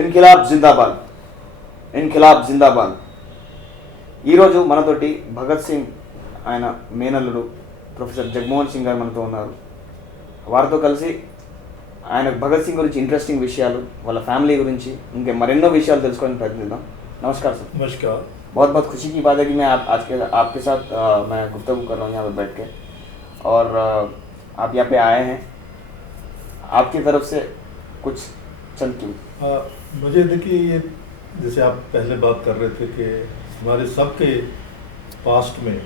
ఇన్కిలాబ్ జిందాబాద్, ఇన్కిలాబ్ జిందాబాద్. ఈరోజు మనతోటి భగత్ సింగ్ ఆయన మేనల్లుడు ప్రొఫెసర్ జగమోహన్ సింగ్ గారు మనతో ఉన్నారు. వారితో కలిసి ఆయన భగత్ సింగ్ గురించి ఇంట్రెస్టింగ్ విషయాలు, వాళ్ళ ఫ్యామిలీ గురించి ఇంకా మరెన్నో విషయాలు తెలుసుకోవడానికి ప్రయత్నిద్దాం. नमस्कार सर. नमस्कार. बहुत बहुत खुशी की बात है कि मैं आज के आपके साथ मैं गुफ्तगू कर रहा हूँ यहाँ पर बैठ के, और आप यहाँ पे आए हैं. आपकी तरफ से कुछ चंद क्यों? मुझे देखिए, ये जैसे आप पहले बात कर रहे थे कि हमारे सबके पास्ट में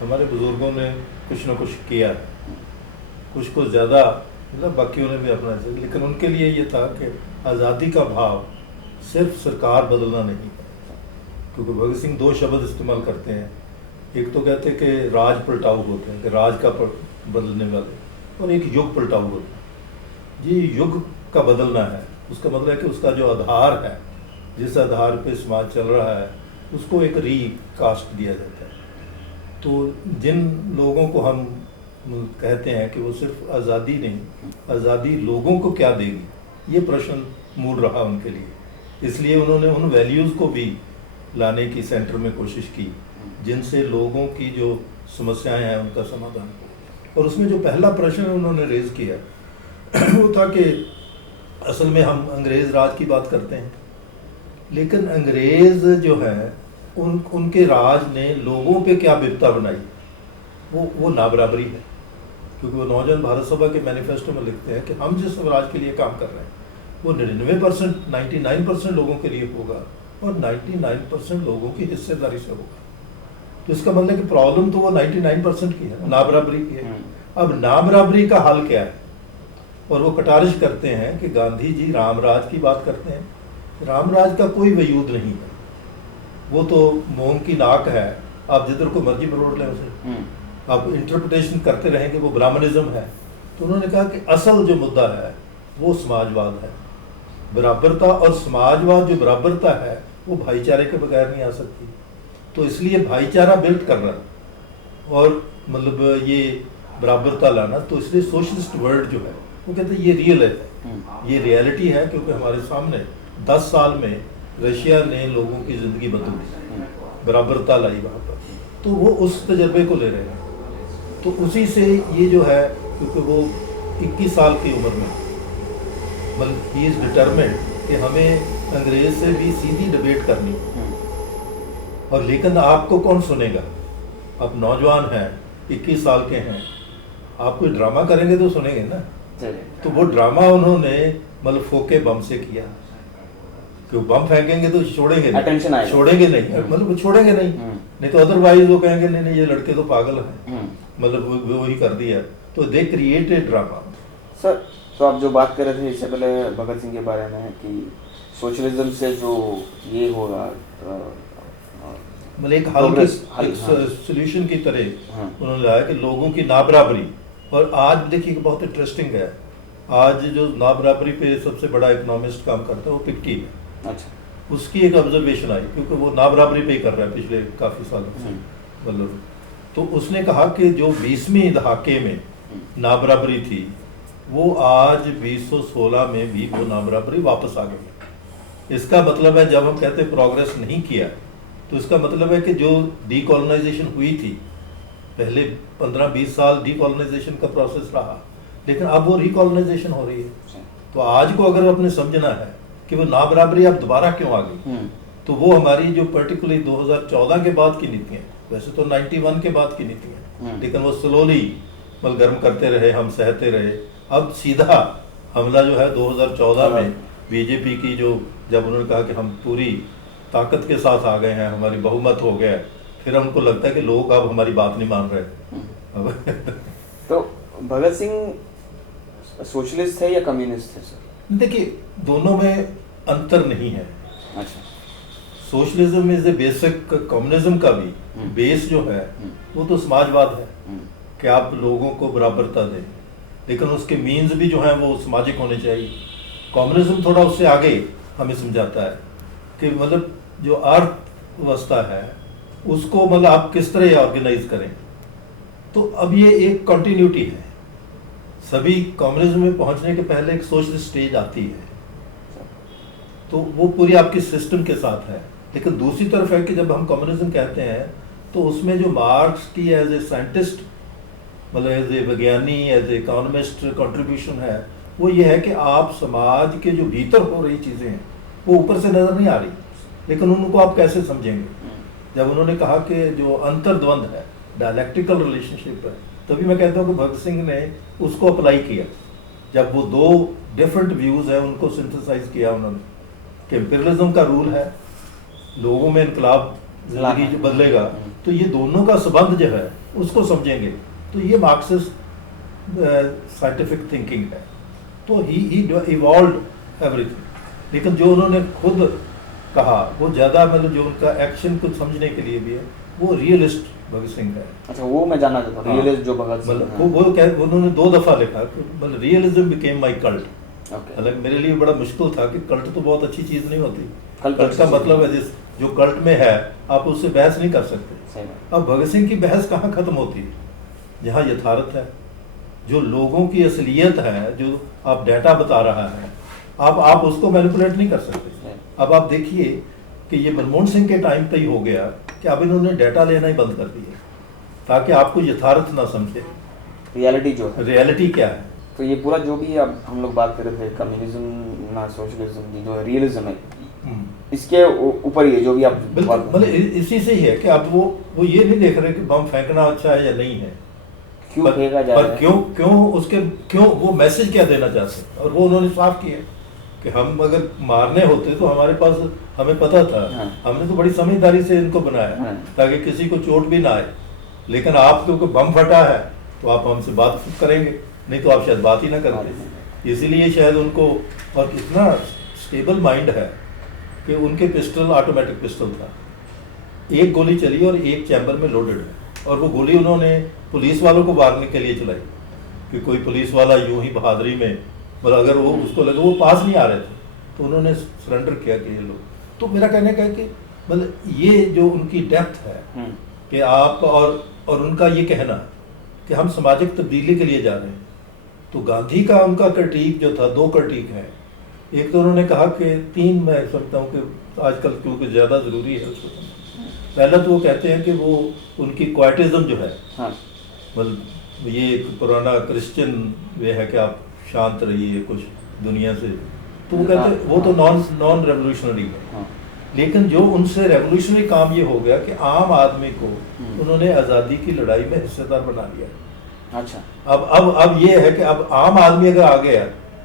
हमारे बुज़ुर्गों ने कुछ ना कुछ किया है, कुछ ज़्यादा मतलब बाकियों ने भी अपना, लेकिन उनके लिए ये था कि आज़ादी का भाव सिर्फ सरकार बदलना नहीं है. क्योंकि भगत सिंह दो शब्द इस्तेमाल करते हैं. एक तो कहते हैं कि राज पलटाऊ होते हैं, कि राज का बदलने वाले, और एक युग पलटाऊ होते हैं. ये युग का बदलना है, उसका मतलब है कि उसका जो आधार है, जिस आधार पे समाज चल रहा है, उसको एक रीकास्ट दिया जाता है. तो जिन लोगों को हम कहते हैं कि वो सिर्फ आज़ादी नहीं, आज़ादी लोगों को क्या देगी, ये प्रश्न मूल रहा उनके लिए. इसलिए उन्होंने उन वैल्यूज़ को भी लाने की सेंटर में कोशिश की जिनसे लोगों की जो समस्याएं हैं उनका समाधान हो. और उसमें जो पहला प्रश्न उन्होंने रेज किया वो था कि असल में हम अंग्रेज़ राज की बात करते हैं, लेकिन अंग्रेज़ जो है उनके राज ने लोगों पे क्या विपत्ता बनाई, वो नाबराबरी है. क्योंकि वो नौजवान भारत सभा के मैनिफेस्टो में लिखते हैं कि हम जिस स्वराज के लिए काम कर रहे हैं वो 99%, 99% लोगों के लिए होगा और 99% लोगों की हिस्सेदारी से होगा. तो इसका मतलब कि प्रॉब्लम तो वो 99% की है, नाबराबरी की है. अब नाबराबरी का हल क्या है? और वो कटारिश करते हैं कि गांधी जी रामराज की बात करते हैं. रामराज का कोई वजूद नहीं है, वो तो मोम की नाक है, आप जिधर को मर्जी मरोड़ लें उसे, आप इंटरप्रिटेशन करते रहेंगे, वो ब्राह्मणिज्म है. तो उन्होंने कहा कि असल जो मुद्दा है वो समाजवाद है, बराबरता. और समाजवाद जो बराबरता है वो भाईचारे के बगैर नहीं आ सकती. तो इसलिए भाईचारा बिल्ड करना और मतलब ये बराबरता लाना, तो इसलिए सोशलिस्ट वर्ल्ड जो है वो कहते हैं ये रियल है, ये रियलिटी है. क्योंकि हमारे सामने 10 साल में रशिया ने लोगों की ज़िंदगी बदल दी, बराबरता लाई वहाँ पर. तो वो उस तजर्बे को ले रहे हैं. तो उसी से ये जो है, क्योंकि वो 21 साल की उम्र में मतलब ही इज़ डिटरमिन्ड कि हमें अंग्रेज़ से भी सीधी डिबेट करनी, और लेकिन आपको कौन सुनेगा? आप नौजवान हैं, 21 साल के हैं, आप कोई ड्रामा करेंगे तो सुनेंगे ना. तो वो ड्रामा उन्होंने मतलब फोके बम से किया. क्यों बम फेंकेंगे तो छोड़ेंगे नहीं, छोड़ेंगे नहीं, मतलब छोड़ेंगे नहीं, नहीं तो अदरवाइज वो कहेंगे नहीं ये लड़के तो पागल हैं, मतलब वो ही कर दिया. तो दे क्रिएटेड ड्रामा. सर, तो आप जो बात कर रहे थे इससे पहले भगत सिंह के बारे में कि सोशलिज्म से जो ये होगा मतलब एक हल सोल्यूशन की तरह उन्होंने लाया कि लोगों की नाबराबरी. और आज देखिए बहुत इंटरेस्टिंग है, आज जो नाबराबरी पे सबसे बड़ा इकोनॉमिस्ट काम करता है वो पिक्टी है. अच्छा. उसकी एक ऑब्जर्वेशन आई, क्योंकि वो नाबराबरी पे ही कर रहा है पिछले काफ़ी सालों से मतलब. तो उसने कहा कि जो 20वीं दहाके में नाबराबरी थी वो आज 2016 में भी वो नाबराबरी वापस आ गई. इसका मतलब है जब हम कहते हैं प्रोग्रेस नहीं किया, तो इसका मतलब है कि जो डीकोलोनाइजेशन हुई थी पहले 15-20 साल डीकोलोनाइजेशन का प्रोसेस रहा, लेकिन अब वो रिकोलोनाइजेशन हो रही है. तो आज को अगर आपने समझना है कि वो नाबराबरी अब दोबारा क्यों आ गई, तो वो हमारी जो पर्टिकुलरली 2014 के बाद की नीतियाँ, वैसे तो 91 के बाद की नीतियाँ, लेकिन वो स्लोली मतलब गर्म करते रहे, हम सहते रहे. अब सीधा हमला जो है 2014 में बीजेपी की, जो जब उन्होंने कहा कि हम पूरी ताकत के साथ आ गए हैं, हमारी बहुमत हो गया है, फिर हमको लगता है कि लोग अब हमारी बात नहीं मान रहे. तो भगत सिंह सोशलिस्ट थे या कम्युनिस्ट थे सर? देखिए दोनों में अंतर नहीं है. अच्छा. Socialism is a basic, communism का भी बेस जो है वो तो समाजवाद है कि आप लोगों को बराबरता दें, लेकिन उसके मीन्स भी जो हैं वो सामाजिक होने चाहिए. कम्युनिज्म थोड़ा उससे आगे हमें समझाता है कि मतलब जो अर्थव्यवस्था है उसको मतलब आप किस तरह ऑर्गेनाइज करें. तो अब ये एक कंटिन्यूटी है. सभी कम्युनिज्म में पहुंचने के पहले एक सोशलिस्ट स्टेज आती है. तो वो पूरी आपकी सिस्टम के साथ है। लेकिन दूसरी तरफ है कि जब हम कम्युनिज्म कहते हैं तो उसमें जो मार्क्स की एज ए साइंटिस्ट, मतलब एज ए विज्ञानी, एज ए इकोनॉमिस्ट कंट्रीब्यूशन है, वो ये है कि आप समाज के जो भीतर हो रही चीज़ें हैं वो ऊपर से नज़र नहीं आ रही, लेकिन उनको आप कैसे समझेंगे। जब उन्होंने कहा कि जो अंतर्द्वंद है, डायलैक्टिकल रिलेशनशिप है, तभी मैं कहता हूँ कि भगत सिंह ने उसको अप्लाई किया। जब वो दो डिफरेंट व्यूज़ हैं उनको सिंथेसाइज किया उन्होंने कि इम्पीरियलिज्म का रूल है, लोगों में इनकलाब जिंदगी जो बदलेगा, तो ये दोनों का संबंध जो है उसको समझेंगे। तो ये मार्क्सिस्ट साइंटिफिक थिंकिंग है। तो ही इवॉल्व्ड एवरीथिंग। लेकिन जो उन्होंने खुद कहा वो ज़्यादा, मतलब जो उनका एक्शन कुछ समझने के लिए भी है, वो रियलिस्ट भगत सिंह है। अच्छा, वो मैं जानना चाहता हूँ, रियलिस्ट जो भगत सिंह हैं। मतलब उन्होंने 2 दफ़ा लिखा, मतलब realism became my cult. Okay. हालांकि मेरे लिए बड़ा मुश्किल था कि कल्ट तो बहुत अच्छी चीज़ नहीं होती। कल्ट कल्ट का मतलब है जो कल्ट में है आप उससे बहस नहीं कर सकते। सही बात। अब भगत सिंह की बहस कहाँ खत्म होती है? जहाँ यथार्थ है, जो लोगों की असलियत है, जो आप डाटा बता रहा है, आप उसको मैनिपुलेट नहीं कर सकते। अब आप देखिए कि ये मनमोहन सिंह के टाइम पे ही हो गया कि अब इन्होंने डाटा लेना ही बंद कर दिया ताकि आपको यथार्थ ना समझे, रियलिटी जो है, रियलिटी क्या है। तो ये पूरा जो भी अब हम लोग बात कर रहे थे, कम्युनिज्म ना सोशलिज्म, जो रियलिज्म है, इसके ऊपर ये जो भी आप बिल्कुल, मतलब इसी से ही है कि अब वो ये नहीं देख रहे कि बम फेंकना अच्छा है या नहीं है, क्यों फेंका जा रहा है, क्यों वो मैसेज क्या देना चाहते हैं। और वो उन्होंने साफ किया कि हम अगर मारने होते तो हमारे पास, हमें पता था, हमने तो बड़ी समझदारी से इनको बनाया ताकि किसी को चोट भी ना आए। लेकिन आप क्योंकि बम फटा है तो आप हमसे बात करेंगे, नहीं तो आप शायद बात ही ना करते। इसीलिए शायद उनको, और इतना स्टेबल माइंड है कि उनके पिस्टल ऑटोमेटिक पिस्टल था, एक गोली चली और एक चैम्बर में लोडेड है, और वो गोली उन्होंने पुलिस वालों को मारने के लिए चलाई कि कोई पुलिस वाला यूं ही बहादुरी में, मतलब अगर वो उसको लगे, वो पास नहीं आ रहे थे तो उन्होंने सरेंडर किया कि ये लोग। तो मेरा कहने का है कि मतलब ये जो उनकी डेप्थ है कि आप, और उनका ये कहना कि हम सामाजिक तब्दीली के लिए जा रहे हैं। तो गांधी का उनका क्रिटिक जो था, 2 क्रिटिक हैं। एक तो उन्होंने कहा कि 3 मैं समझता हूँ कि आजकल क्योंकि ज़्यादा ज़रूरी है उसको। पहला तो वो कहते हैं कि वो उनकी क्वाइटिज्म जो है, मतलब ये एक पुराना क्रिश्चियन वे है कि आप शांत रहिए कुछ दुनिया से, तो वो कहते हैं वो तो नॉन रेवोल्यूशनरी है। लेकिन जो उनसे रेवोल्यूशनरी काम ये हो गया कि आम आदमी को उन्होंने आज़ादी की लड़ाई में हिस्सेदार बना लिया। अच्छा, अब ये है कि अब आम आदमी अगर आ गया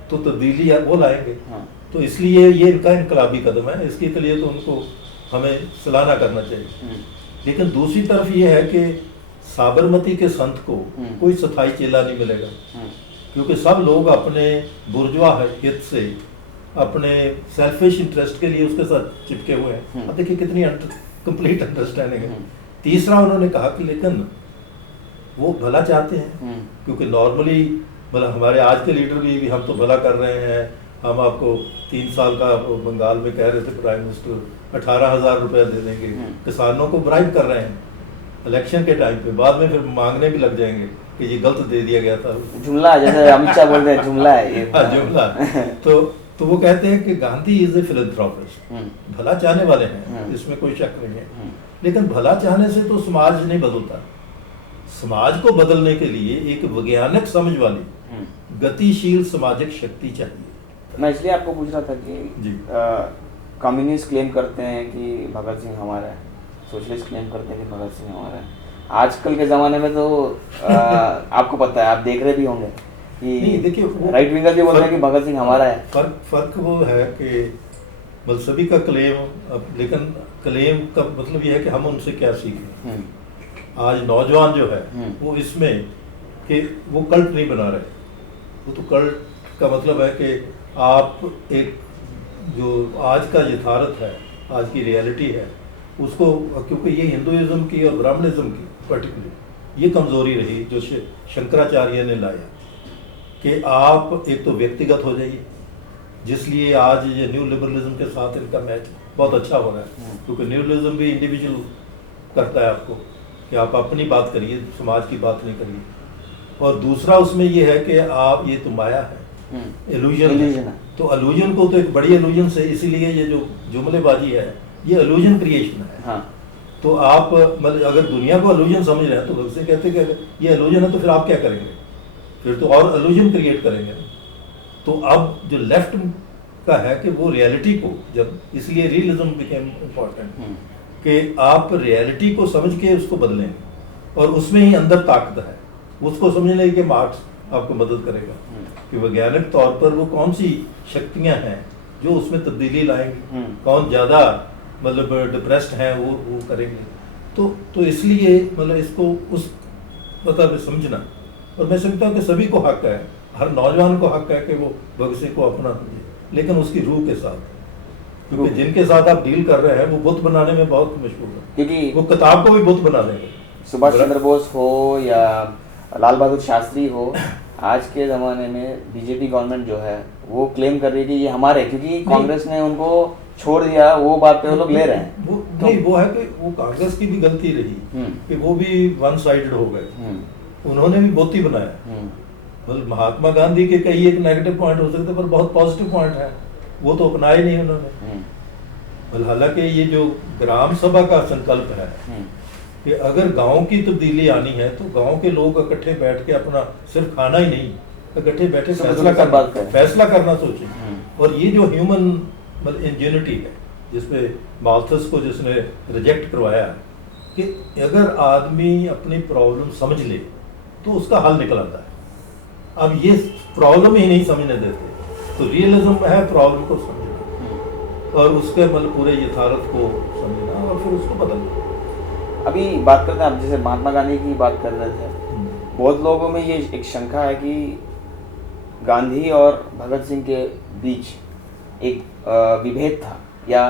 तो तब्दीली वो लाएंगे। तो इसलिए ये इनका इनकलाबी कदम है, इसके लिए तो उनको हमें सलाना करना चाहिए। लेकिन दूसरी तरफ ये है कि साबरमती के संत को कोई स्थायी चेला नहीं मिलेगा, क्योंकि सब लोग अपने बुर्जुआ हित से, अपने सेल्फिश इंटरेस्ट के लिए उसके साथ चिपके हुए हैं। अब देखिए कितनी कंप्लीट अंडरस्टैंडिंग है। तीसरा उन्होंने कहा कि लेकिन वो भला चाहते हैं, क्योंकि नॉर्मली मतलब हमारे आज के लीडर भी हम तो भला कर रहे हैं, हम आपको 3 साल का बंगाल में कह रहे थे प्राइम मिनिस्टर 18,000 रुपये दे देंगे, किसानों को ब्राइब कर रहे हैं इलेक्शन के टाइम पे, बाद में फिर मांगने भी लग जाएंगे कि ये गलत दे दिया गया था। जुमला, जैसे अमित शाह बोलते हैं, जुमला है ये। हाँ, जुमला। तो वो कहते हैं कि गांधी इज ए फिलैंथ्रोपिस्ट, भला चाहने वाले हैं, इसमें कोई शक नहीं है। लेकिन भला चाहने से तो समाज नहीं बदलता। समाज को बदलने के लिए एक वैज्ञानिक समझ वाली गतिशील सामाजिक शक्ति चाहिए। मैं इसलिए आपको पूछ रहा था कि कम्युनिस्ट क्लेम करते हैं कि भगत सिंह हमारा है, सोशलिस्ट क्लेम करते हैं कि भगत सिंह हमारा है। आजकल के ज़माने में तो आपको पता है, आप देख रहे भी होंगे कि देखिए राइट विंगर भी बोलते हैं कि भगत सिंह हमारा है। फर्क वो है कि मतलब सभी का क्लेम, लेकिन क्लेम का मतलब ये है कि हम उनसे क्या सीखें। आज नौजवान जो है वो इसमें कि वो कल्ट नहीं बना रहे। वो तो कल्ट का मतलब है कि आप एक जो आज का यथार्थ है, आज की रियलिटी है, उसको, क्योंकि ये हिंदुइज्म की और ब्राह्मणिज्म की पर्टिकुलर ये कमज़ोरी रही जो शंकराचार्य ने लाया कि आप एक तो व्यक्तिगत हो जाइए, जिसलिए आज ये न्यू लिबरलिज्म के साथ इनका मैच बहुत अच्छा हो रहा है, क्योंकि न्यू लिबरलिज्म भी इंडिविजुअल करता है आपको कि आप अपनी बात करिए, समाज की बात नहीं करिए। और दूसरा उसमें ये है कि आप, ये तो माया है, इल्यूजन है, तो अलूजन को तो एक बड़ी अलूजन से, इसीलिए ये जो जुमलेबाजी है ये अलूजन क्रिएशन है। हाँ। तो आप मतलब अगर दुनिया को अलूजन समझ रहे हैं तो भगत सिंह कहते हैं कि अगर ये अलूजन है तो फिर आप क्या करेंगे, फिर तो और अलूजन क्रिएट करेंगे। तो अब जो लेफ्ट का है कि वो रियलिटी को जब, इसलिए रियलिज्म बिकेम इम्पोर्टेंट कि आप रियलिटी को समझ के उसको बदलें, और उसमें ही अंदर ताकत है, उसको समझने के मार्क्स आपको मदद करेगा कि वैज्ञानिक तौर पर वो कौन सी शक्तियां हैं जो उसमें तब्दीली लाएंगी, कौन ज़्यादा मतलब डिप्रेस्ड हैं वो करेंगे। तो इसलिए मतलब इसको उस मतलब समझना, और मैं समझता हूँ कि सभी को हक है, हर नौजवान को हक है कि वो भगत सिंह को अपना, लेकिन उसकी रूह के साथ, क्योंकि जिनके साथ आप डील कर रहे हैं वो बुत बनाने में बहुत मशहूर है, क्योंकि वो किताब को भी बुत बना देंगे। सुभाष चंद्र बोस हो या लाल बहादुर शास्त्री हो, आज के ज़माने में बीजेपी गवर्नमेंट जो है वो क्लेम कर रही है कि ये हमारे, क्योंकि कांग्रेस ने उनको छोड़ दिया, वो बात पे वो लोग ले रहे हैं। वो नहीं, वो है कि वो कांग्रेस की भी गलती रही कि वो भी वन साइडेड हो गए, उन्होंने भी बहुत ही बनाया। मतलब महात्मा गांधी के कई एक नेगेटिव पॉइंट हो सकते पर बहुत पॉजिटिव पॉइंट है, वो तो अपनाए नहीं उन्होंने। मतलब हालांकि ये जो ग्राम सभा का संकल्प है कि अगर गांव की तब्दीली आनी है तो गांव के लोग इकट्ठे बैठ के अपना सिर्फ खाना ही नहीं, इकट्ठे बैठे फैसला करना सोचें। और ये जो ह्यूमन मतलब इंजेन्युटी है जिसपे माल्थस को जिसने रिजेक्ट करवाया कि अगर आदमी अपनी प्रॉब्लम समझ ले तो उसका हल निकल आता है। अब ये प्रॉब्लम ही नहीं समझने देते, तो रियलिज्म है प्रॉब्लम को समझना और उसके मतलब पूरे यथार्थ को समझना और फिर उसको बदलना। अभी बात करते हैं, आप जैसे महात्मा गांधी की बात कर रहे थे, बहुत लोगों में ये एक शंका है कि गांधी और भगत सिंह के बीच एक विभेद था, या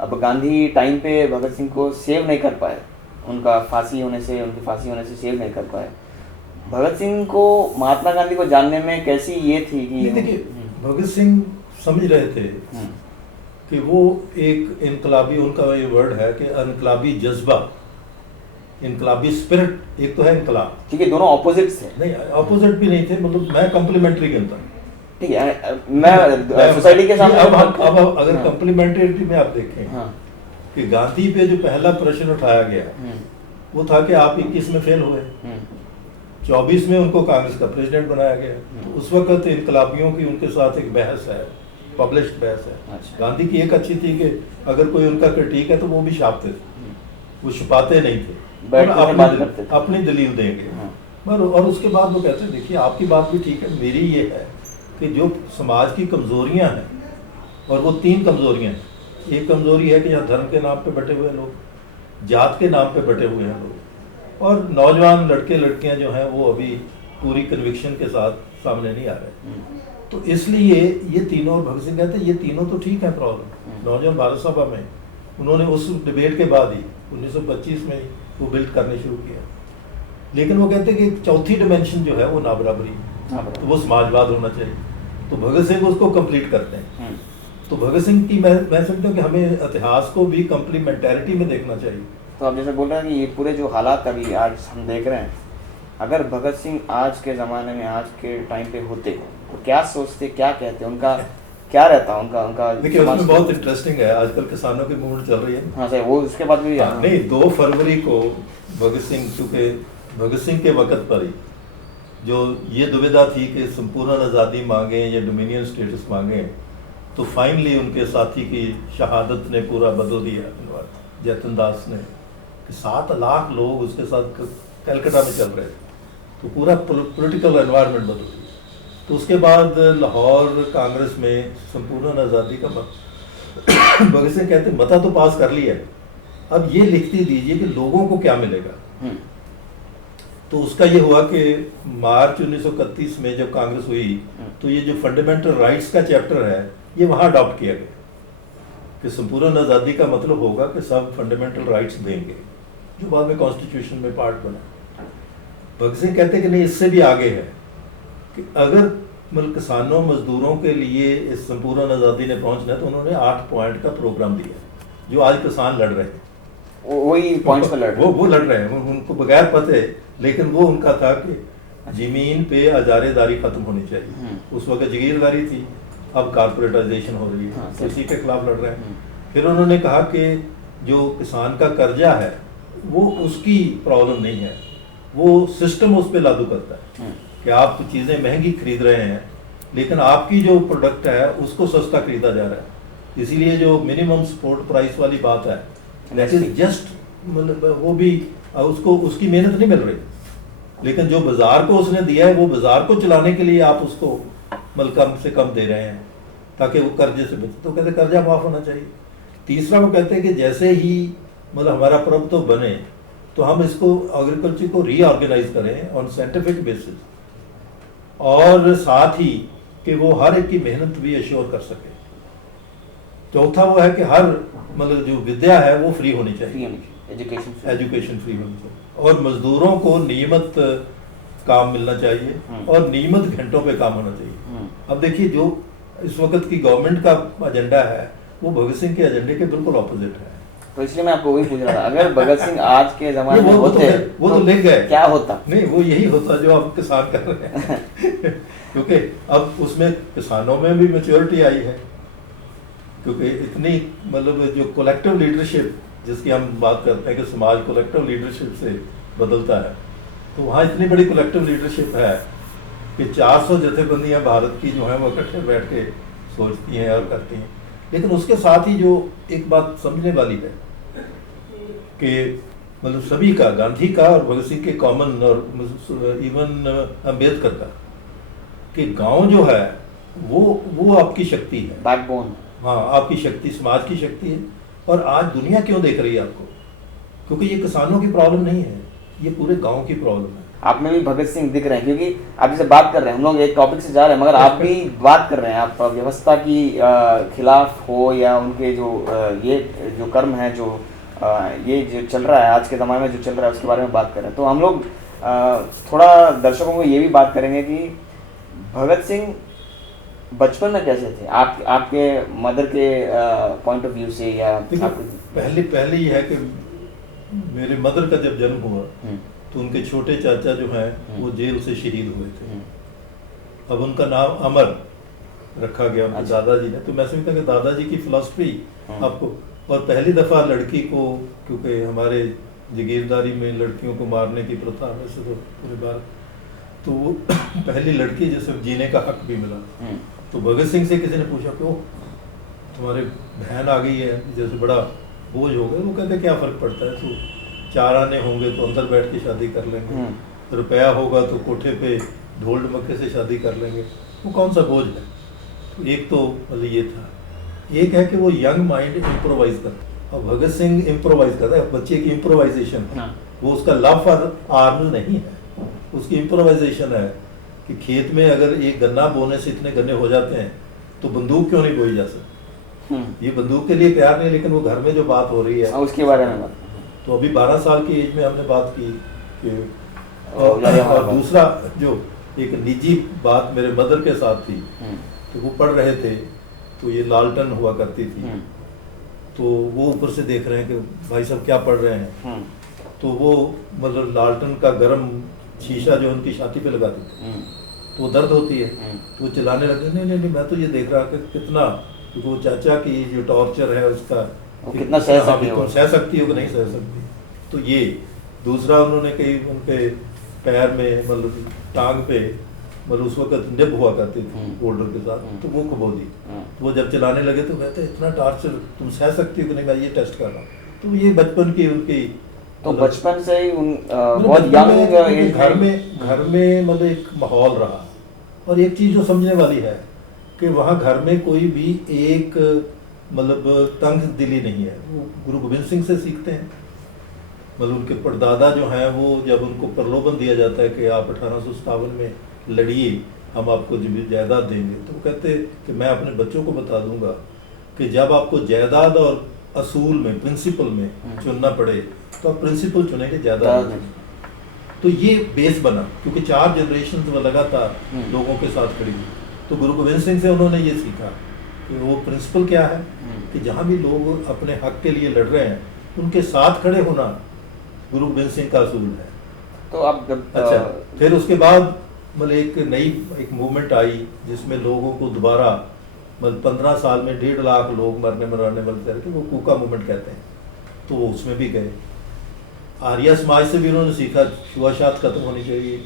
अब गांधी टाइम पे भगत सिंह को सेव नहीं कर पाए, उनकी फांसी होने से सेव नहीं कर पाए। भगत सिंह को महात्मा गांधी को जानने में कैसी ये थी कि देखिए भगत सिंह समझ रहे थे कि वो एक इनकलाबी, उनका ये वर्ड है कि इनकलाबी जज्बा, इनकलाबी स्पिरिट, एक तो है इनकलाब, ठीक है, दोनों ऑपोजिट्स थे। नहीं ऑपोजिट भी नहीं थे, मतलब मैं कम्प्लीमेंट्री गिनता हूँ, ठीक है, मैं सोसाइटी के सामने अब अगर कम्प्लीमेंट्री में आप देखें कि गांधी पे जो पहला प्रश्न उठाया गया वो था कि आप 21 में फेल हुए, 24 में उनको कांग्रेस का प्रेसिडेंट बनाया गया। तो उस वक्त इनकलाबियों की उनके साथ एक बहस है, पब्लिश्ड बहस है। गांधी की एक अच्छी थी कि अगर कोई उनका क्रिटिक है तो वो भी छापते थे, वो छुपाते नहीं थे, अपनी दलील देंगे। और उसके बाद वो कहते हैं देखिए आपकी बात भी ठीक है, मेरी ये है कि जो समाज की कमजोरियां हैं, और वो 3 कमजोरियां हैं, एक कमजोरी है कि यहाँ धर्म के नाम पे बटे हुए लोग, जात के नाम पे बटे हुए हैं लोग, और नौजवान लड़के लड़कियां जो हैं वो अभी पूरी कन्विक्शन के साथ सामने नहीं आ रहे। तो इसलिए ये तीनों, और भगत सिंह कहते हैं ये तीनों तो ठीक है प्रॉब्लम। नौजवान भारत सभा में उन्होंने उस डिबेट के बाद ही 1925 में वो बिल्ड करने शुरू किया, लेकिन वो कहते हैं कि चौथी डिमेंशन जो है वो नाबराबरी, तो वो समाजवाद होना चाहिए। तो भगत सिंह उसको कंप्लीट करते हैं। तो भगत सिंह की मैं समझता हूँ कि हमें इतिहास को भी कम्प्लीमेंटैरिटी में देखना चाहिए। तो आप जैसे बोल रहे हैं कि ये पूरे जो हालात अभी आज हम देख रहे हैं, अगर भगत सिंह आज के ज़माने में, आज के टाइम पे होते तो क्या सोचते, क्या कहते, उनका क्या रहता, उनका देखिए उसमें बहुत इंटरेस्टिंग है, आजकल किसानों की मूवमेंट चल रही है। हाँ सर, वो उसके बाद भी नहीं, 2 फरवरी को भगत सिंह, चूँकि भगत सिंह के वक़्त पर ही जो ये दुविधा थी कि संपूर्ण आज़ादी मांगे या डोमिनियन स्टेटस मांगे, तो फाइनली उनके साथी की शहादत ने पूरा बदल दिया, जयतन दास ने, कि 7 लाख लोग उसके साथ कलकत्ता में चल रहे थे, तो पूरा पॉलिटिकल एनवायरनमेंट बदल गया। तो उसके बाद लाहौर कांग्रेस में संपूर्ण आज़ादी का भगत सिंह कहते मता तो पास कर लिया, अब ये लिखते दीजिए कि लोगों को क्या मिलेगा। तो उसका ये हुआ कि मार्च 1931 में जब कांग्रेस हुई तो ये जो फंडामेंटल राइट्स का चैप्टर है ये वहाँ अडॉप्ट किया गया कि संपूर्ण आज़ादी का मतलब होगा कि सब फंडामेंटल राइट्स देंगे, जो बाद में कॉन्स्टिट्यूशन में पार्ट बना। भगत सिंह कहते हैं कि नहीं, इससे भी आगे है कि अगर मतलब किसानों मजदूरों के लिए इस संपूर्ण आज़ादी ने पहुँचना है तो उन्होंने 8 पॉइंट का प्रोग्राम दिया, जो आज किसान लड़ रहे हैं, वही पॉइंट्स पर लड़ वो लड़ रहे हैं, उनको बगैर पते, लेकिन वो उनका था कि जमीन पे अजारेदारी खत्म होनी चाहिए। उस वक्त जागीरदारी थी, अब कारपोरेटाइजेशन हो रही है, हाँ, तो इसी के खिलाफ लड़ रहे हैं। हम्म, फिर उन्होंने कहा कि जो किसान का कर्जा है वो उसकी प्रॉब्लम नहीं है, वो सिस्टम उस पर लागू करता है कि आप चीज़ें महंगी खरीद रहे हैं लेकिन आपकी जो प्रोडक्ट है उसको सस्ता खरीदा जा रहा है, इसीलिए जो मिनिमम सपोर्ट प्राइस वाली बात है दैट इज जस्ट, मतलब वो भी उसको उसकी मेहनत नहीं मिल रही, लेकिन जो बाजार को उसने दिया है वो बाजार को चलाने के लिए आप उसको मतलब कम से कम दे रहे हैं ताकि वो कर्जे से बचे। तो कहते कर्जा माफ होना चाहिए। तीसरा वो कहते हैं कि जैसे ही मतलब हमारा प्रभुत्व तो बने तो हम इसको एग्रीकल्चर को रीऑर्गेनाइज करें ऑन साइंटिफिक बेसिस, और साथ ही कि वो हर एक की मेहनत भी अश्योर कर सके। चौथा वो है कि हर मतलब जो विद्या है वो फ्री होनी चाहिए, एजुकेशन फ्री होनी चाहिए, और मजदूरों को नियमित काम मिलना चाहिए और नियमित घंटों पे काम होना चाहिए। अब देखिए जो इस वक्त की गवर्नमेंट का एजेंडा है वो भगत सिंह के एजेंडे के बिल्कुल ऑपोजिट है। तो इसलिए मैं आपको वही पूछ रहा था, अगर भगत सिंह आज के जमाने में होते वो तो लिख गए, क्या होता? नहीं, वो यही होता जो आप किसान कर रहे हैं क्योंकि अब उसमें किसानों में भी मैच्योरिटी आई है, क्योंकि इतनी मतलब जो कलेक्टिव लीडरशिप जिसकी हम बात करते हैं कि समाज कलेक्टिव लीडरशिप से बदलता है, तो वहाँ इतनी बड़ी कलेक्टिव लीडरशिप है कि 400 जथेबंदियाँ भारत की जो हैं वो इकट्ठे बैठ के सोचती हैं और करती हैं। लेकिन उसके साथ ही जो एक बात समझने वाली है कि मतलब सभी का, गांधी का और भगत सिंह के कॉमन और इवन अम्बेडकर का, कि गांव जो है वो आपकी शक्ति है, बैकबोन। हाँ, आपकी शक्ति, समाज की शक्ति है। और आज दुनिया क्यों देख रही है आपको? क्योंकि ये किसानों की प्रॉब्लम नहीं है, ये पूरे गांव की प्रॉब्लम है। आप में भी भगत सिंह दिख रहे हैं, क्योंकि आप जैसे बात कर रहे हैं, हम लोग एक टॉपिक से जा रहे हैं मगर आप भी बात कर रहे हैं, आप व्यवस्था की खिलाफ हो या उनके जो ये जो कर्म है, जो ये जो चल रहा है आज के ज़माने में जो चल रहा है उसके बारे में बात कर रहे हैं। तो हम लोग थोड़ा दर्शकों को ये भी बात करेंगे कि भगत सिंह बचपन में कैसे थे, आपके मदर के पॉइंट ऑफ व्यू से, या पहले ये है कि मेरे मदर का जब जन्म हुआ तो उनके छोटे चाचा जो हैं वो जेल से शहीद हुए थे। अब उनका नाम अमर रखा गया उनके दादाजी ने, तो मैं समझता कि दादाजी की फिलॉसफी आपको, और पहली दफ़ा लड़की को, क्योंकि हमारे जागीरदारी में लड़कियों को मारने की प्रथा वैसे तो पूरे बार, तो वो पहली लड़की जिसे जीने का हक भी मिला। तो भगत सिंह से किसी ने पूछा क्यों तुम्हारे बहन आ गई है, जैसे बड़ा बोझ हो गया। वो कहते क्या फ़र्क पड़ता है, तो 4 आने होंगे तो अंदर बैठ के शादी कर लेंगे, रुपया होगा तो कोठे पे ढोल ढमक्के से शादी कर लेंगे, वो कौन सा बोझ है। तो एक तो मतलब ये था, एक है कि वो यंग माइंड इम्प्रोवाइज करता, और भगत सिंह इम्प्रोवाइज करता है, बच्चे की इम्प्रोवाइजेशन, वो उसका लव फॉर आर्म नहीं है, उसकी इम्प्रोवाइजेशन है कि खेत में अगर एक गन्ना बोने से इतने गन्ने हो जाते हैं तो बंदूक क्यों नहीं बोई जा सकती। ये बंदूक के लिए प्यार नहीं, लेकिन वो घर में जो बात हो रही है उसके बारे में बात। तो अभी 12 साल की एज में हमने बात की कि और दूसरा जो एक निजी बात मेरे मदर के साथ थी, तो वो पढ़ रहे थे, तो ये लालटन हुआ करती थी, तो वो ऊपर से देख रहे हैं कि भाई साहब क्या पढ़ रहे हैं, तो वो मतलब लालटन का गर्म शीशा जो उनकी छाती पे लगा देते, तो वो दर्द होती है, तो वो चिल्लाने लगे नहीं नहीं नहीं, मैं तो ये देख रहा कि कितना, क्योंकि वो चाचा की जो टॉर्चर है उसका कितना सह सकती हो, सह सकती हो कि नहीं सह सकती। तो ये दूसरा उन्होंने कहीं उनके पैर में मतलब टांग पे मतलब उस वक्त निब हुआ करती थी बोल्डर के साथ, तो वो कबोली, तो वो जब चलाने लगे तो कहते इतना टार्चर तुम सह सकती हो कि नहीं, मैं ये टेस्ट कर रहा हूँ। तो ये बचपन की उनकी, तो बचपन से ही बहुत यंग घर में मतलब एक माहौल रहा। और एक चीज़ जो समझने वाली है कि वहाँ घर में कोई भी एक मतलब तंग दिली नहीं है, वो गुरु गोविंद सिंह से सीखते हैं। मतलब उनके परदादा जो हैं वो जब उनको प्रलोभन दिया जाता है कि आप 1857 में लड़िए, हम आपको जायदाद देंगे, तो वो कहते कि मैं अपने बच्चों को बता दूंगा कि जब आपको जायदाद और असूल में, प्रिंसिपल में चुनना पड़े तो आप प्रिंसिपल चुनेंगे, जायदाद। तो ये बेस बना, क्योंकि 4 जनरेशन वो लगातार लोगों के साथ खड़ी हुई। तो गुरु गोविंद सिंह से उन्होंने ये सीखा कि वो प्रिंसिपल क्या है, कि जहाँ भी लोग अपने हक के लिए लड़ रहे हैं उनके साथ खड़े होना गुरु गोविंद सिंह का असूल है। तो अब अच्छा, फिर उसके बाद मतलब एक नई एक मूवमेंट आई जिसमें लोगों को दोबारा मतलब 15 साल में 1.5 लाख लोग मरने मराने वाले थे, वो कूका मूवमेंट कहते हैं, तो वो उसमें भी गए। आर्य समाज से भी उन्होंने सीखा छुआछूत खत्म होनी चाहिए,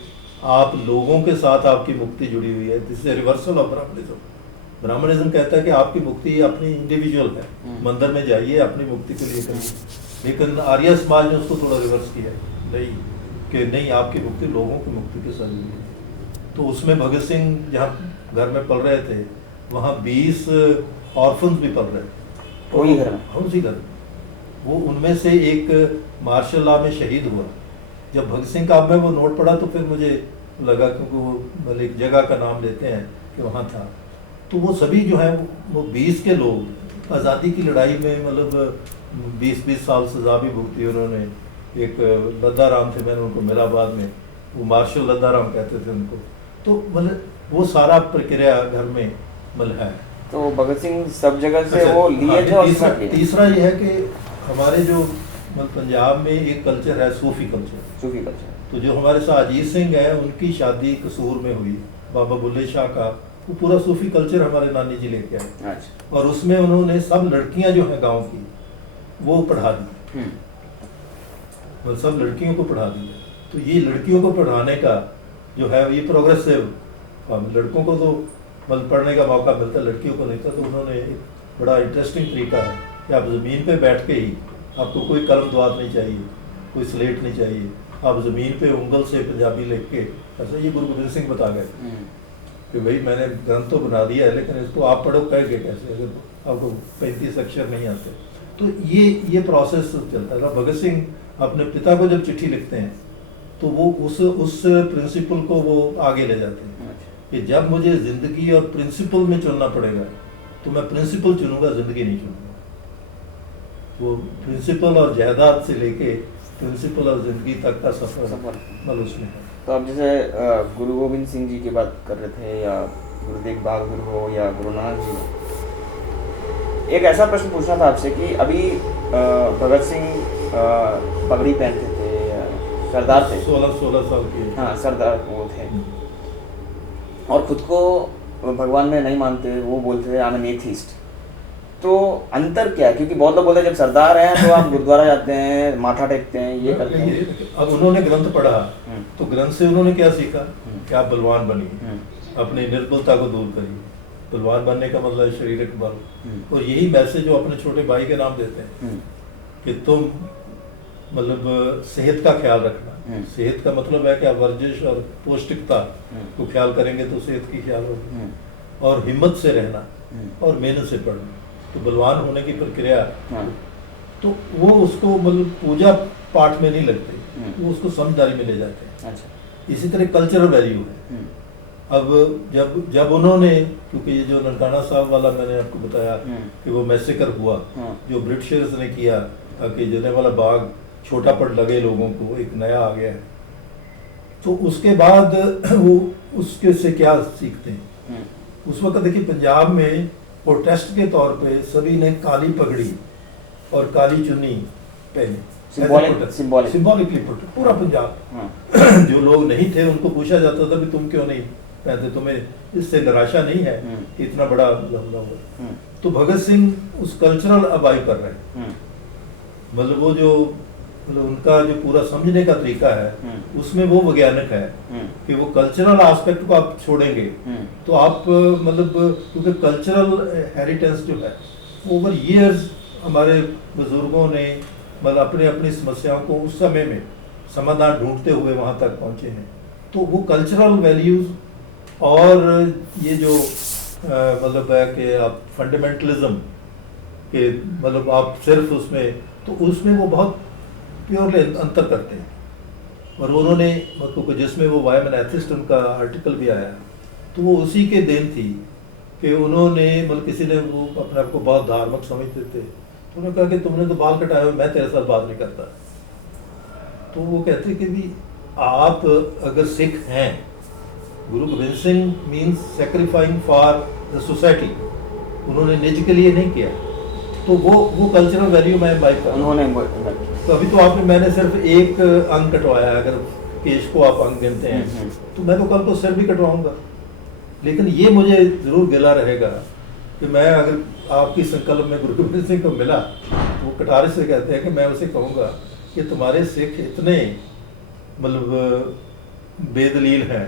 आप लोगों के साथ आपकी मुक्ति जुड़ी हुई है। This is reversal of Brahmanism. Brahmanism कहता है कि आपकी मुक्ति अपनी इंडिविजुअल है, मंदिर में जाइए अपनी मुक्ति के लिए करिए, लेकिन आर्य समाज ने उसको थोड़ा रिवर्स किया, नहीं कि नहीं, आपकी मुक्ति लोगों की मुक्ति के साथ जुड़ी है। तो उसमें भगत सिंह जहाँ घर में पल रहे थे, वहाँ 20 ऑर्फन्स भी पल रहे थे, वही घर में, उसी घर में। वो उनमें से एक मार्शल लॉ में शहीद हुआ। जब भगत सिंह का में वो नोट पड़ा तो फिर मुझे लगा, क्योंकि वो मतलब एक जगह का नाम लेते हैं कि वहाँ था, तो वो सभी जो है वो 20 के लोग आज़ादी की लड़ाई में मतलब 20-20 साल सजा भी भुगती उन्होंने। एक लद्दा राम थे, मैंने उनको मिला बाद में, वो मार्शल लद्दा राम कहते थे उनको। तो मतलब वो सारा प्रक्रिया घर में मतलब है। तो भगत सिंह सब जगह से अच्छा, वो लिए हाँ, थे और तीसरा समझ लिए। तीसरा ये है कि हमारे जो मतलब पंजाब में एक कल्चर है सूफी कल्चर। सूफी कल्चर। तो जो हमारे साथ अजीत सिंह है, उनकी शादी कसूर में हुई, बाबा बुल्ले शाह का, वो पूरा सूफी कल्चर हमारे नानी जी लेके आए। अच्छा। और उसमें उन्होंने सब लड़कियां जो है गांव की वो पढ़ा दी, मतलब सब लड़कियों को पढ़ा दी। तो ये लड़कियों को पढ़ाने का जो है ये प्रोग्रेसिव, लड़कों को तो मतलब पढ़ने का मौका मिलता, लड़कियों को नहीं था। तो उन्होंने एक बड़ा इंटरेस्टिंग तरीका है कि आप ज़मीन पे बैठ के ही, आपको कोई कलम द्वात नहीं चाहिए, कोई स्लेट नहीं चाहिए, आप ज़मीन पे उंगल से पंजाबी लिख के, ऐसा ये गुरु गोबिंद सिंह बता गए कि भाई मैंने ग्रंथ तो बना दिया है, लेकिन इसको आप पढ़ो कह के कैसे, अगर आपको 35 अक्षर नहीं आते। तो ये प्रोसेस चलता है। भगत सिंह अपने पिता को जब चिट्ठी लिखते हैं तो वो उस प्रिंसिपल को वो आगे ले जाते हैं कि जब मुझे ज़िंदगी और प्रिंसिपल में चुनना पड़ेगा तो मैं प्रिंसिपल चुनूंगा, ज़िंदगी नहीं चुनूंगा। वो प्रिंसिपल और जायदाद से लेके प्रिंसिपल और ज़िंदगी तक का सफ़र मतलब उसमें है। तो अब जैसे गुरु गोविंद सिंह जी की बात कर रहे थे, या गुरु तेग बहादुर हो या गुरु नानक जी हो, एक ऐसा प्रश्न पूछना था आपसे कि अभी भगत सिंह पगड़ी पहनते थे, सरदार थे, 16 साल के, हाँ सरदार वो थे, और खुद को भगवान में नहीं मानते, वो बोलते थे आई एम एन एथिस्ट। तो अंतर क्या है? क्योंकि बहुत लोग बोलते हैं जब सरदार हैं तो आप गुरुद्वारा जाते हैं, माथा टेकते हैं, ये करते हैं। अब उन्होंने ग्रंथ पढ़ा तो ग्रंथ से उन्होंने क्या सीखा कि आप बलवान बनिए, अपनी निर्बलता को दूर करिए। बलवान बनने का मतलब है शारीरिक बल, और यही मैसेज जो अपने छोटे भाई के नाम देते हैं कि तुम मतलब सेहत का ख्याल रखना। सेहत का मतलब है कि आप वर्जिश और पौष्टिकता को ख्याल करेंगे तो सेहत की ख्याल होगी, और हिम्मत से रहना और मेहनत से पढ़ना। तो बलवान होने की प्रक्रिया, तो वो उसको मतलब पूजा पाठ में नहीं लगते, वो उसको समझदारी में ले जाते हैं। अच्छा। इसी तरह कल्चरल वैल्यू है। अब जब उन्होंने, क्योंकि ये जो ननकाना साहब वाला मैंने आपको बताया कि वो मैसेकर हुआ जो ब्रिटिशर्स ने किया, ताकि जलियांवाला बाग छोटा पड़ लगे लोगों को, एक नया आ गया है, तो उसके बाद वो उसके से क्या सीखते हैं। उस वक्त देखिए पंजाब में प्रोटेस्ट के तौर पे सभी ने काली पगड़ी और काली चुन्नी पहनी, सिंबॉलिकली पूरा पंजाब। जो लोग नहीं थे उनको पूछा जाता था कि तुम क्यों नहीं पहनते, तुम्हें इससे निराशा नहीं है कि इतना बड़ा हमला हुआ। तो भगत सिंह उस कल्चरल अबाई कर रहे हैं, मतलब वो जो मतलब उनका जो पूरा समझने का तरीका है उसमें वो वैज्ञानिक है कि वो कल्चरल एस्पेक्ट को आप छोड़ेंगे तो आप मतलब, क्योंकि कल्चरल हेरिटेंस जो है ओवर ईयर्स हमारे बुजुर्गों ने मतलब अपने अपनी समस्याओं को उस समय में समाधान ढूंढते हुए वहाँ तक पहुँचे हैं। तो वो कल्चरल वैल्यूज और ये जो मतलब है कि आप फंडामेंटलिज्म के मतलब आप सिर्फ उसमें, तो उसमें वो बहुत प्योरली अंतर करते हैं। और उन्होंने मतलब जिसमें वो वाई एम एन एथिस्ट उनका आर्टिकल भी आया, तो वो उसी के देन थी कि उन्होंने मतलब किसी ने वो अपने आप को बहुत धार्मिक समझते थे, तो उन्होंने कहा कि तुमने तो बाल कटाए हुए, मैं तेरे साथ बात नहीं करता। तो वो कहते कि भी आप अगर सिख हैं, Guru Gobind Singh means sacrificing for the society, उन्होंने निज के लिए नहीं किया, तो वो कल्चरल वैल्यू मैं बाइक कर उन्होंने। तो अभी तो आपने मैंने सिर्फ एक अंग कटवाया, अगर केश को आप अंग गिनते हैं तो मैं तो कल को सिर भी कटवाऊंगा। लेकिन ये मुझे जरूर गिला रहेगा कि मैं अगर आपकी संकल्प में गुरु गोबिंद सिंह को मिला तो वो कटारे से कहते हैं कि मैं उसे कहूँगा कि तुम्हारे सिख इतने मतलब बेदलील हैं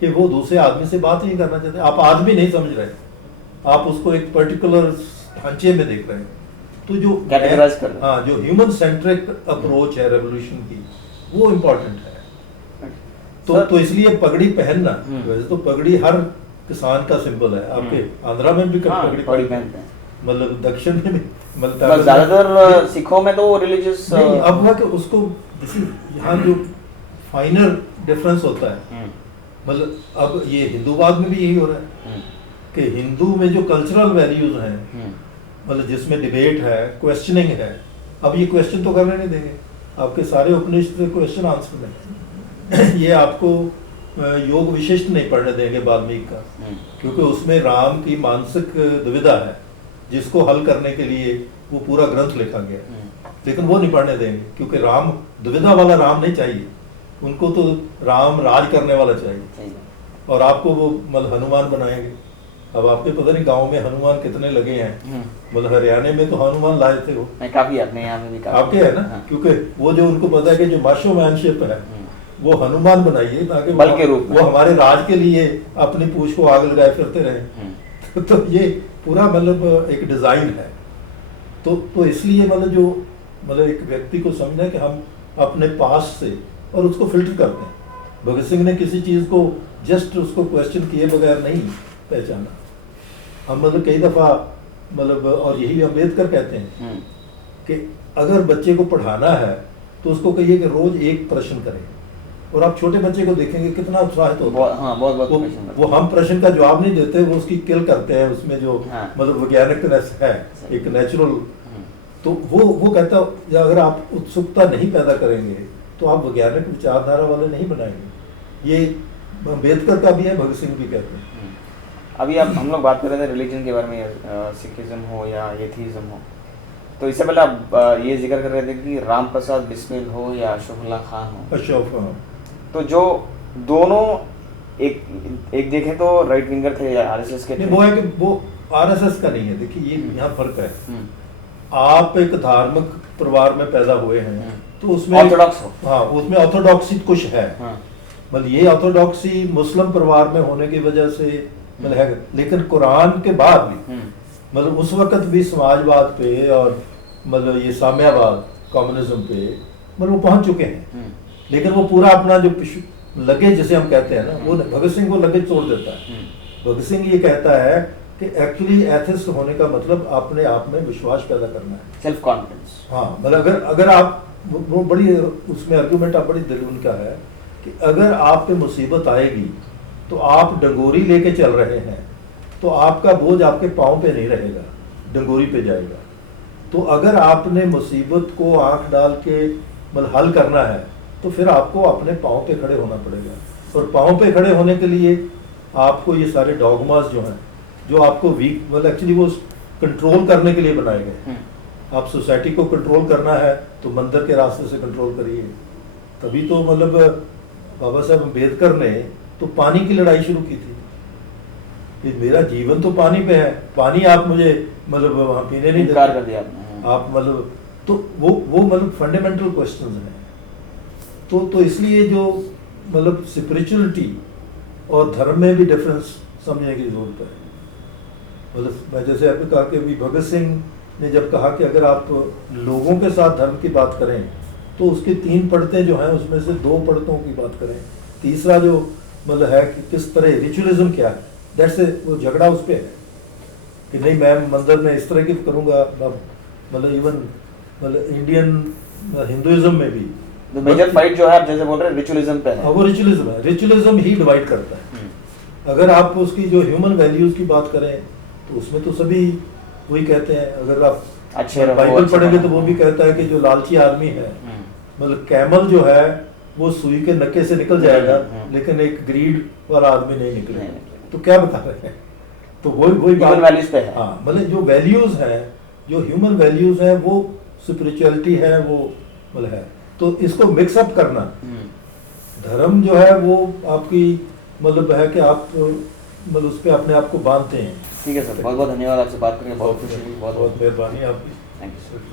कि वो दूसरे आदमी से बात नहीं करना चाहते। आप आदमी नहीं समझ रहे, आप उसको एक पर्टिकुलर ढांचे में देख रहे हैं। तो जो कैटेगराइज कर रहे हैं। हाँ, जो ह्यूमन सेंट्रिक अप्रोच है रेवोल्यूशन की, वो इम्पोर्टेंट है। तो इसलिए पगड़ी पहनना, वैसे तो पगड़ी हर किसान का सिंबल है। आपके आंध्रा में भी पगड़ी पहनते हैं, मतलब दक्षिण में भी, मतलब ज्यादातर सिखों में तो रिलीजियस अब हुआ कि उसको यहाँ जो फाइनर डिफरेंस होता है, मतलब अब ये हिंदूवाद में भी यही हो रहा है कि हिंदू में जो कल्चरल वैल्यूज हैं, मतलब जिसमें डिबेट है, क्वेश्चनिंग है, अब ये क्वेश्चन तो करने नहीं देंगे। आपके सारे उपनिषद क्वेश्चन आंसर में ये आपको योग विशिष्ट नहीं पढ़ने देंगे वाल्मीकि का, क्योंकि उसमें राम की मानसिक दुविधा है जिसको हल करने के लिए वो पूरा ग्रंथ लिखा गया, लेकिन वो नहीं पढ़ने देंगे क्योंकि राम दुविधा वाला राम नहीं चाहिए उनको, तो राम राज करने वाला चाहिए। और आपको वो मतलब हनुमान बनाएंगे। अब आपके पता नहीं गांव में हनुमान कितने लगे हैं, मतलब हरियाणा में तो हनुमान लाए थे वो काफी, अपने यहाँ में भी काफी आपके है ना। हाँ। क्योंकि वो जो उनको पता है कि जो माशो मैनशिप है वो हनुमान बनाइए ताकि बल के रूप में वो हमारे राज के लिए अपनी पूंछ को आग लगाए फिरते रहे। तो ये पूरा मतलब एक डिजाइन है। तो इसलिए मतलब जो मतलब एक व्यक्ति को समझना है कि हम अपने पास से और उसको फिल्टर करते हैं। भगत सिंह ने किसी चीज को जस्ट उसको क्वेश्चन किए बगैर नहीं पहचाना। हम मतलब कई दफा मतलब, और यही अम्बेडकर कहते हैं कि अगर बच्चे को पढ़ाना है तो उसको कहिए कि रोज एक प्रश्न करें, और आप छोटे बच्चे को देखेंगे कितना उत्साहित होता है। हाँ, बहुत वो हम प्रश्न का जवाब नहीं देते, वो उसकी किल करते हैं, उसमें जो मतलब वैज्ञानिकनेस है, एक नेचुरल। तो वो कहता है अगर आप उत्सुकता नहीं पैदा करेंगे तो आप वैज्ञानिक विचारधारा वाले नहीं बनाएंगे। ये अम्बेडकर का भी है, भगत सिंह भी कहते हैं। अभी आप हम लोग बात कर रहे थे रिलीजन के बारे में, सिखिज्म हो या एथीज्म हो, तो इससे पहले आप ये जिक्र कर रहे थे कि राम प्रसाद बिस्मिल हो या अशफाकुल्लाह खान हो। अशफाक, तो जो दोनों एक देखें तो राइट विंगर थे या आरएसएस के थे। वो है कि वो आरएसएस का नहीं है। देखिए ये यहाँ फर्क है। आप एक धार्मिक परिवार में पैदा हुए हैं तो उसमें ऑर्थोडॉक्स हो, हाँ, उसमें ऑर्थोडॉक्सी कुछ है। मतलब ये ऑर्थोडॉक्सी मुस्लिम परिवार में होने की वजह से मतलब है, लेकिन कुरान के बाद भी मतलब उस वक्त भी समाजवाद पे और मतलब ये साम्यवाद कम्युनिज्म पे मतलब वो पहुंच चुके हैं। लेकिन वो पूरा अपना जो लगेज जिसे हम कहते हैं ना, वो भगत सिंह को लगेज तोड़ देता है। भगत सिंह ये कहता है कि एक्चुअली एथिस्ट होने का मतलब अपने आप में विश्वास पैदा करना है, सेल्फ कॉन्फिडेंस। हाँ, मतलब अगर आप वो बड़ी उसमें आर्गुमेंट आप बड़ी दिल उनका है कि अगर आप पे मुसीबत आएगी तो आप डंगोरी लेके चल रहे हैं तो आपका बोझ आपके पाँव पे नहीं रहेगा, डंगोरी पे जाएगा। तो अगर आपने मुसीबत को आंख डाल के मतलब हल करना है तो फिर आपको अपने पाँव पे खड़े होना पड़ेगा। और पाँव पे खड़े होने के लिए आपको ये सारे डॉगमास जो हैं, जो आपको वीक मतलब एक्चुअली वो कंट्रोल करने के लिए बनाए गए। आप सोसाइटी को कंट्रोल करना है तो मंदिर के रास्ते से कंट्रोल करिए। तभी तो मतलब बाबा साहब अम्बेडकर ने तो पानी की लड़ाई शुरू की थी कि मेरा जीवन तो पानी पे है, पानी आप मुझे मतलब वहाँ पीने नहीं देते, कर दिया आपने। आप मतलब तो वो मतलब फंडामेंटल क्वेश्चंस हैं। तो इसलिए जो मतलब स्पिरिचुअलिटी और धर्म में भी डिफरेंस समझने की जरूरत है। मतलब मैं जैसे आपने कहा कि अभी भगत सिंह ने जब कहा कि अगर आप लोगों के साथ धर्म की बात करें तो उसकी 3 परतें जो हैं उसमें से 2 परतों की बात करें, तीसरा जो मतलब है कि किस तरह रिचुअलिज्म क्या है, दैट्स वो झगड़ा उस पर है कि नहीं मैं मंदिर में इस तरह की करूँगा। मतलब इवन मतलब इंडियन हिंदुइज्म में भी मेजर फाइट जो है आप जैसे बोल रहे हैं रिचुअलिज्म पे है। वो रिचुअलिज्म है, रिचुअलिज्म ही डिवाइड करता है। अगर आप उसकी जो ह्यूमन वैल्यूज की बात करें तो उसमें तो सभी वही कहते हैं। अगर आप अच्छे बाइबल पढ़ेंगे तो वो भी कहता है कि जो लालची आदमी है, मतलब कैमल जो है वो सुई के नक्के से निकल जाएगा लेकिन एक ग्रीड वाला आदमी नहीं निकलेगा। तो क्या बता रहे हैं? तो वही बात वैल्यूज पे है। हाँ, मतलब जो वैल्यूज हैं, जो ह्यूमन वैल्यूज हैं वो स्पिरिचुअलिटी है, वो मतलब है। तो इसको मिक्सअप करना, धर्म जो है वो आपकी मतलब है कि आप मतलब उस पर अपने आप को बांधते हैं ठीक है सर, बहुत बहुत धन्यवाद, आपसे बात करके बहुत खुशी हुई, बहुत बहुत मेहरबानी आपकी। Thank you sir.